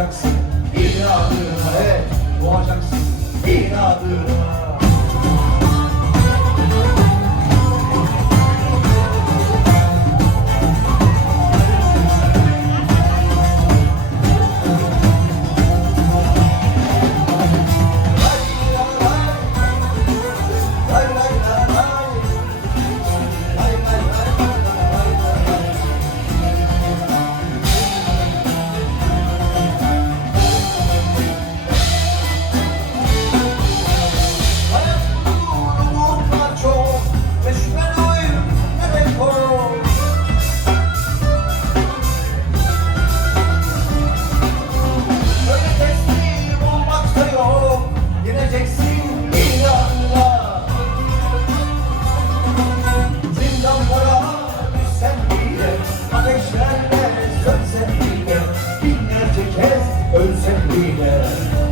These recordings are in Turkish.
Doğacaksın inadına, evet, doğacaksın inadına.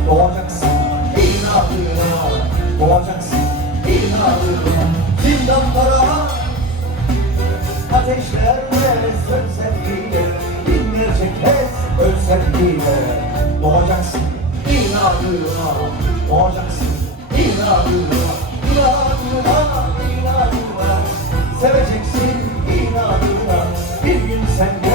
Doğacaksın inadına, doğacaksın inadına. Zindanlara, ateşlerle sönsen bile, binlerce kez ölsen bile. Doğacaksın inadına, doğacaksın inadına, inadına, inadına. Seveceksin inadına, bir gün sen